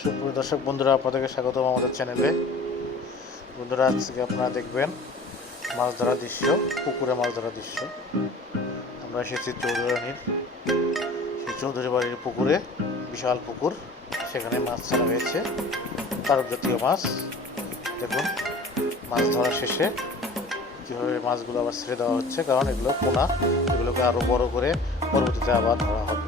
সুপ্রিয় দর্শক, বন্ধুরা, আপনাদেরকে স্বাগতম আমাদের চ্যানেলে। বন্ধুরা, আজকে আপনারা দেখবেন মাছ ধরার দৃশ্য, পুকুরে মাছ ধরার দৃশ্য। আমরা এসেছি চৌধুরানীর। সেই চৌধুরী বাড়ির পুকুরে, বিশাল পুকুর, সেখানে মাছ ছাড়া হয়েছে। তারক জাতীয় মাছ। দেখুন, মাছ ধরা শেষে কীভাবে মাছগুলো আবার ছেড়ে দেওয়া হচ্ছে, কারণ এগুলো পোনা, এগুলোকে আরও বড় করে পরবর্তীতে আবার ধরা হবে।